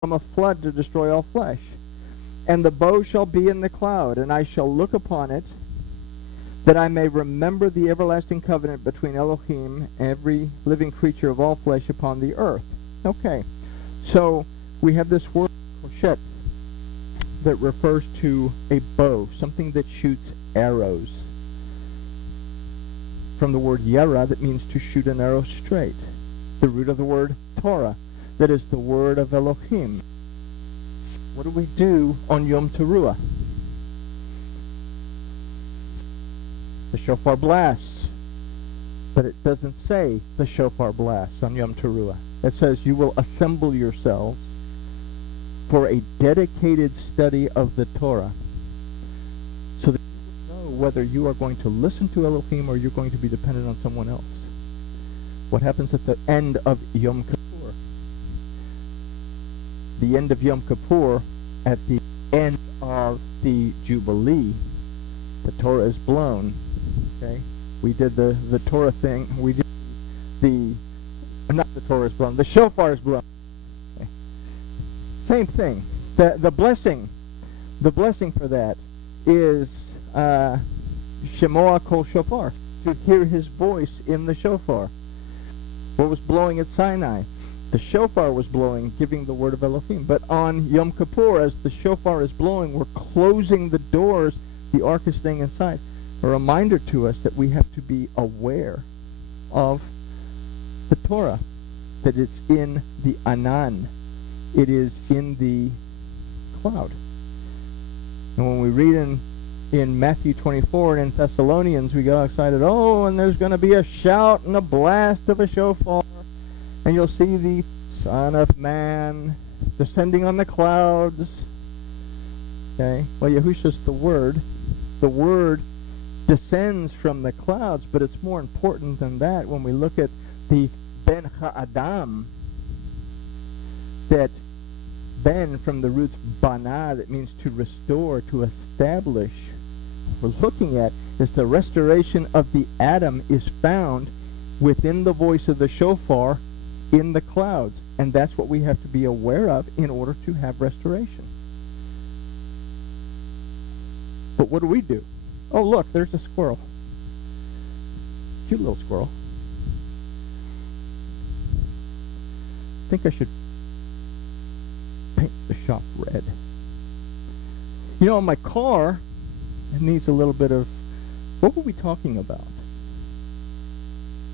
from a flood to destroy all flesh. And the bow shall be in the cloud, and I shall look upon it, that I may remember the everlasting covenant between Elohim and every living creature of all flesh upon the earth. Okay, so we have this word, koshet, that refers to a bow, something that shoots arrows. From the word yera, that means to shoot an arrow straight. The root of the word Torah, that is the word of Elohim. What do we do on Yom Teruah? The shofar blasts. But it doesn't say the shofar blasts on Yom Teruah. It says you will assemble yourselves for a dedicated study of the Torah, so that you will know whether you are going to listen to Elohim or you're going to be dependent on someone else. What happens at the end of Yom Kippur? The end of Yom Kippur, at the end of the Jubilee, the Torah is blown. Okay? We did the Torah thing. We did not the Torah is blown, the shofar is blown. Okay. Same thing. The blessing for that is Shemoah Kol Shofar, to hear his voice in the shofar. What was blowing at Sinai? The shofar was blowing, giving the word of Elohim. But on Yom Kippur, as the shofar is blowing, we're closing the doors. The ark is staying inside. A reminder to us that we have to be aware of the Torah, that it's in the Anan. It is in the cloud. And when we read in Matthew 24 and in Thessalonians, we get all excited, oh, and there's going to be a shout and a blast of a shofar, and you'll see the Son of Man descending on the clouds. Okay? Well, Yahusha's the Word. The Word descends from the clouds, but it's more important than that when we look at the Ben Ha'adam, that Ben from the roots Bana, that means to restore, to establish. What we're looking at is the restoration of the Adam is found within the voice of the shofar in the clouds. And that's what we have to be aware of in order to have restoration. But what do? Oh, look, there's a squirrel. Cute little squirrel. I think I should paint the shop red. You know, in my car, it needs a little bit of... What were we talking about?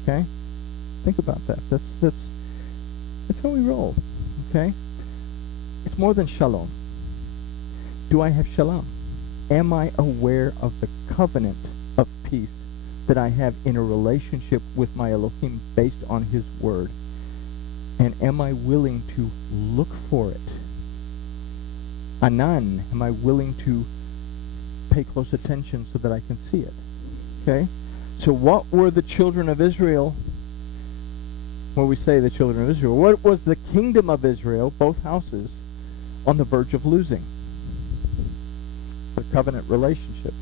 Okay? Think about that. That's how we roll. Okay? It's more than shalom. Do I have shalom? Am I aware of the covenant of peace that I have in a relationship with my Elohim based on his word? And am I willing to look for it? Anan, am I willing to pay close attention so that I can see it? Okay? So what were the children of Israel? When we say the children of Israel, what was the kingdom of Israel, both houses, on the verge of losing? The covenant relationship.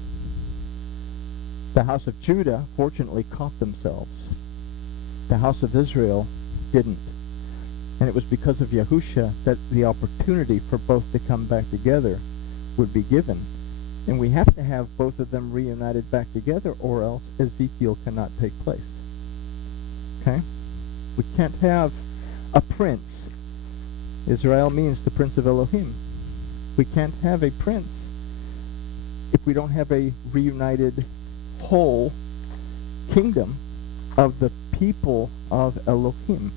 The house of Judah, fortunately, caught themselves. The house of Israel didn't. And it was because of Yahusha that the opportunity for both to come back together would be given. And we have to have both of them reunited back together, or else Ezekiel cannot take place. Okay? We can't have a prince. Israel means the prince of Elohim. We can't have a prince if we don't have a reunited whole kingdom of the people of Elohim.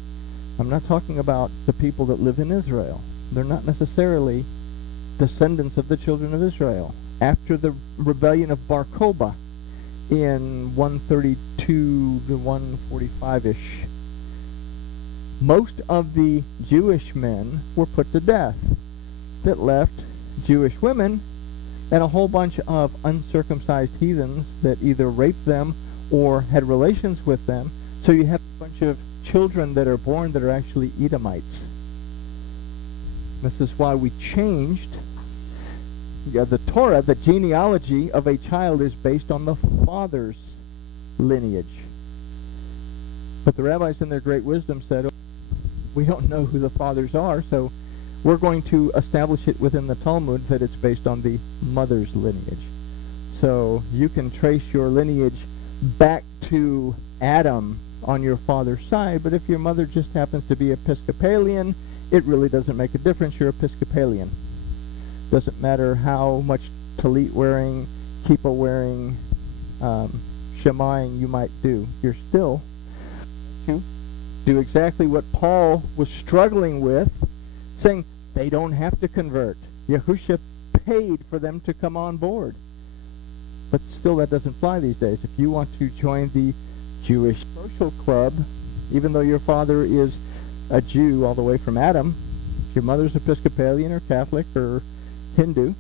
I'm not talking about the people that live in Israel. They're not necessarily descendants of the children of Israel. After the rebellion of Bar Kokhba in 132 to 145-ish, most of the Jewish men were put to death. That left Jewish women and a whole bunch of uncircumcised heathens that either raped them or had relations with them. So you have a bunch of children that are born that are actually Edomites. This is why we changed the Torah. The genealogy of a child is based on the father's lineage. But the rabbis in their great wisdom said, oh, we don't know who the fathers are, so we're going to establish it within the Talmud that it's based on the mother's lineage. So you can trace your lineage back to Adam on your father's side, but if your mother just happens to be Episcopalian, it really doesn't make a difference. You're Episcopalian. Doesn't matter how much tallit wearing, kippah wearing, shemaing you might do. You're still to do exactly what Paul was struggling with, saying they don't have to convert. Yahusha paid for them to come on board. But still, that doesn't fly these days. If you want to join the Jewish social club, even though your father is a Jew all the way from Adam, if your mother's Episcopalian or Catholic or Hindu,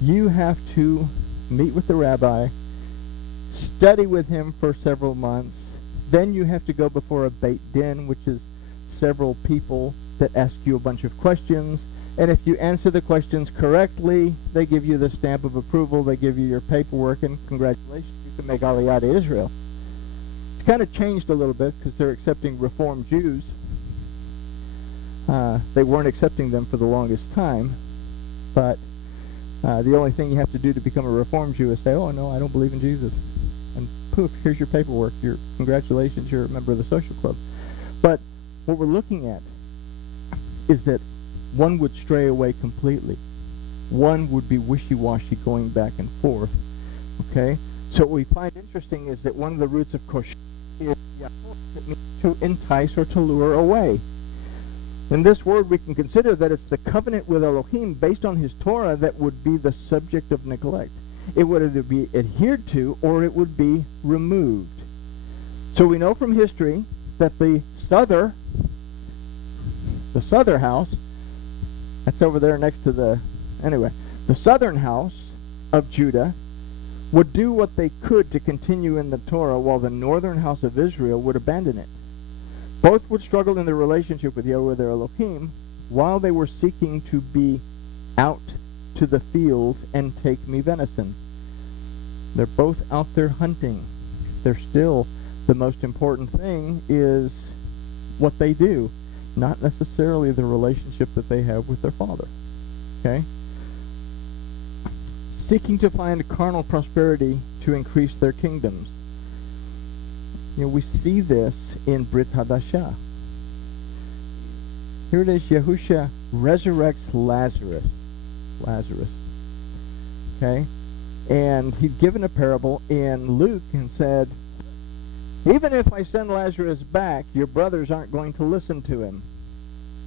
you have to meet with the rabbi, study with him for several months. Then you have to go before a Beit Din, which is several people that ask you a bunch of questions. And if you answer the questions correctly, they give you the stamp of approval, they give you your paperwork, and congratulations, you can make Aliyah to Israel. It's kind of changed a little bit because they're accepting Reform Jews. They weren't accepting them for the longest time, but the only thing you have to do to become a Reform Jew is say, oh, no, I don't believe in Jesus. And poof, here's your paperwork. Congratulations, you're a member of the social club. But what we're looking at is that one would stray away completely. One would be wishy-washy going back and forth. Okay? So what we find interesting is that one of the roots of kosh is it means to entice or to lure away. In this word, we can consider that it's the covenant with Elohim based on his Torah that would be the subject of neglect. It would either be adhered to or it would be removed. So we know from history that the southern house, that's over there next to the southern house of Judah would do what they could to continue in the Torah, while the northern house of Israel would abandon it. Both would struggle in their relationship with Yahweh their Elohim while they were seeking to be out to the field and take me venison. They're both out there hunting. They're still, the most important thing is what they do, not necessarily the relationship that they have with their father. Okay? Seeking to find carnal prosperity to increase their kingdoms. You know, we see this in Brit Hadashah. Here it is, Yahusha resurrects Lazarus. Okay? And he'd given a parable in Luke and said, even if I send Lazarus back, your brothers aren't going to listen to him.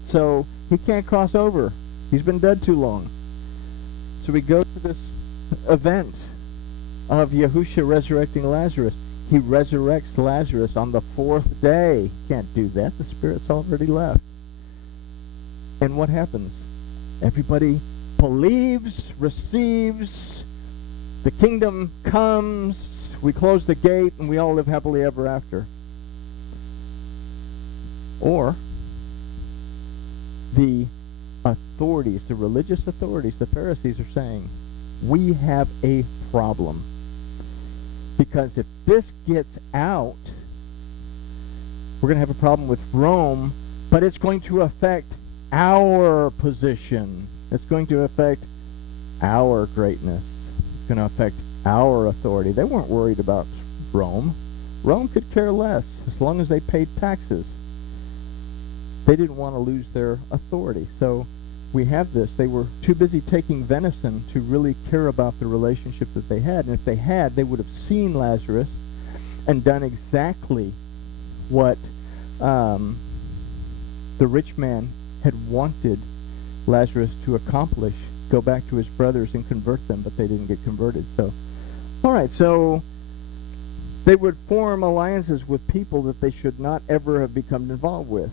So he can't cross over. He's been dead too long. So we go to this event of Yahusha resurrecting Lazarus. He resurrects Lazarus on the fourth day. Can't do that. The spirit's already left. And what happens? Everybody believes, receives, the kingdom comes, we close the gate, and we all live happily ever after. Or the authorities, the religious authorities, the Pharisees are saying, we have a problem. Because if this gets out, we're going to have a problem with Rome, but it's going to affect our position. It's going to affect our greatness. It's going to affect our authority. They weren't worried about Rome. Rome could care less as long as they paid taxes. They didn't want to lose their authority. So we have this. They were too busy taking venison to really care about the relationship that they had. And if they had, they would have seen Lazarus and done exactly what the rich man had wanted Lazarus to accomplish, go back to his brothers and convert them, but they didn't get converted. So, all right, so they would form alliances with people that they should not ever have become involved with.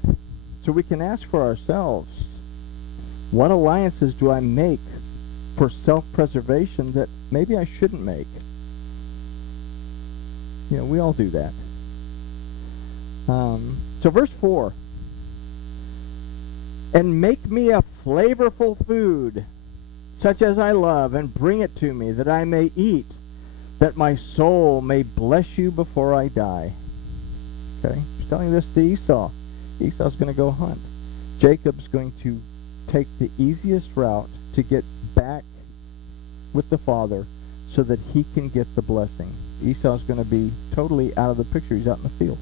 So we can ask for ourselves, what alliances do I make for self-preservation that maybe I shouldn't make? You know, we all do that. So verse 4. And make me a flavorful food, such as I love, and bring it to me, that I may eat, that my soul may bless you before I die. Okay? He's telling this to Esau. Esau's going to go hunt. Jacob's going to take the easiest route to get back with the father so that he can get the blessing. Esau's going to be totally out of the picture. He's out in the field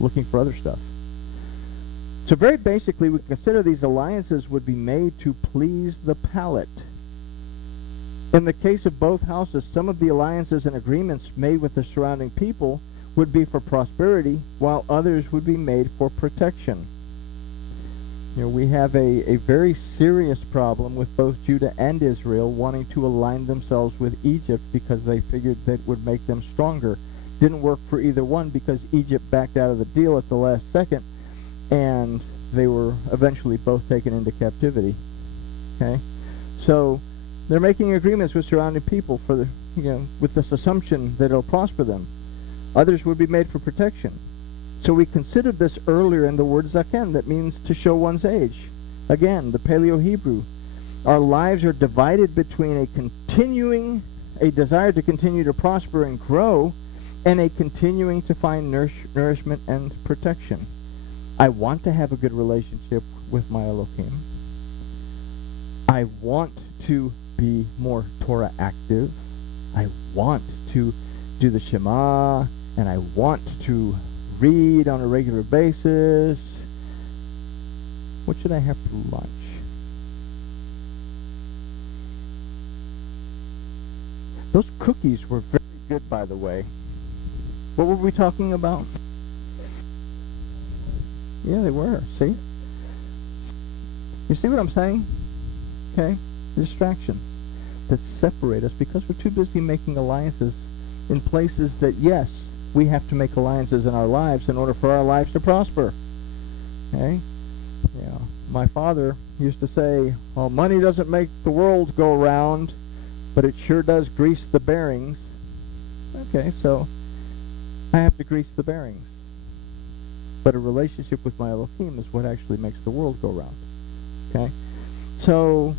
looking for other stuff. So very basically, we consider these alliances would be made to please the palate. In the case of both houses, some of the alliances and agreements made with the surrounding people would be for prosperity, while others would be made for protection. You know, we have a very serious problem with both Judah and Israel wanting to align themselves with Egypt because they figured that would make them stronger. Didn't work for either one because Egypt backed out of the deal at the last second, and they were eventually both taken into captivity. Okay, so they're making agreements with surrounding people for the, with this assumption that it'll prosper them. Others would be made for protection. So we considered this earlier in the word zaken, that means to show one's age. Again, the Paleo-Hebrew. Our lives are divided between a desire to continue to prosper and grow, and a continuing to find nourishment and protection. I want to have a good relationship with my Elohim. I want to be more Torah active. I want to do the Shema, and I want to read on a regular basis. What should I have for lunch? Those cookies were very good, by the way. What were we talking about? Yeah, they were. See? You see what I'm saying? Okay? Distractions that separate us because we're too busy making alliances in places that, yes, we have to make alliances in our lives in order for our lives to prosper. Okay? Yeah. My father used to say, well, money doesn't make the world go round, but it sure does grease the bearings. Okay, so I have to grease the bearings. But a relationship with my Elohim is what actually makes the world go round. Okay? So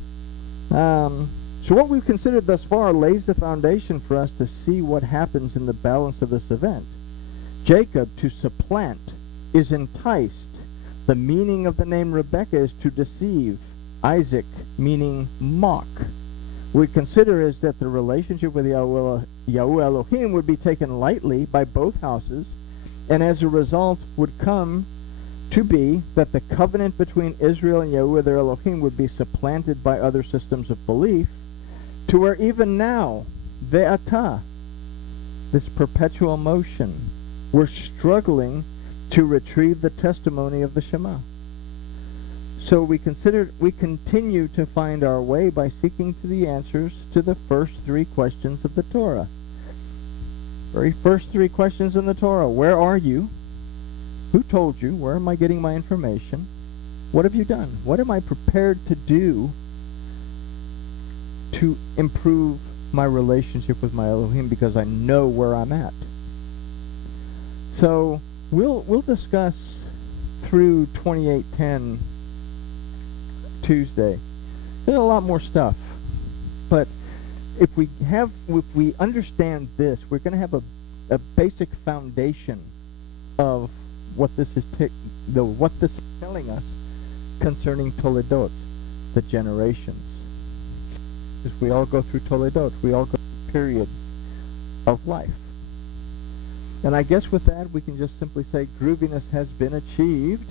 what we've considered thus far lays the foundation for us to see what happens in the balance of this event. Jacob, to supplant, is enticed. The meaning of the name Rebekah is to deceive. Isaac, meaning mock. We consider is that the relationship with Yahuwah Elohim would be taken lightly by both houses, and as a result would come to be that the covenant between Israel and Yahuwah their Elohim would be supplanted by other systems of belief, to where even now, ve'ata, this perpetual motion, we're struggling to retrieve the testimony of the Shema. So we continue to find our way by seeking to the answers to the first three questions of the Torah. Very first three questions in the Torah. Where are you? Who told you? Where am I getting my information? What have you done? What am I prepared to do to improve my relationship with my Elohim, because I know where I'm at? So we'll discuss through 28:10 Tuesday. There's a lot more stuff, but if we understand this, we're going to have a basic foundation of what this is telling us concerning Toledot, the generations. Because we all go through Toledot, we all go through periods of life. And I guess with that, we can just simply say grooviness has been achieved.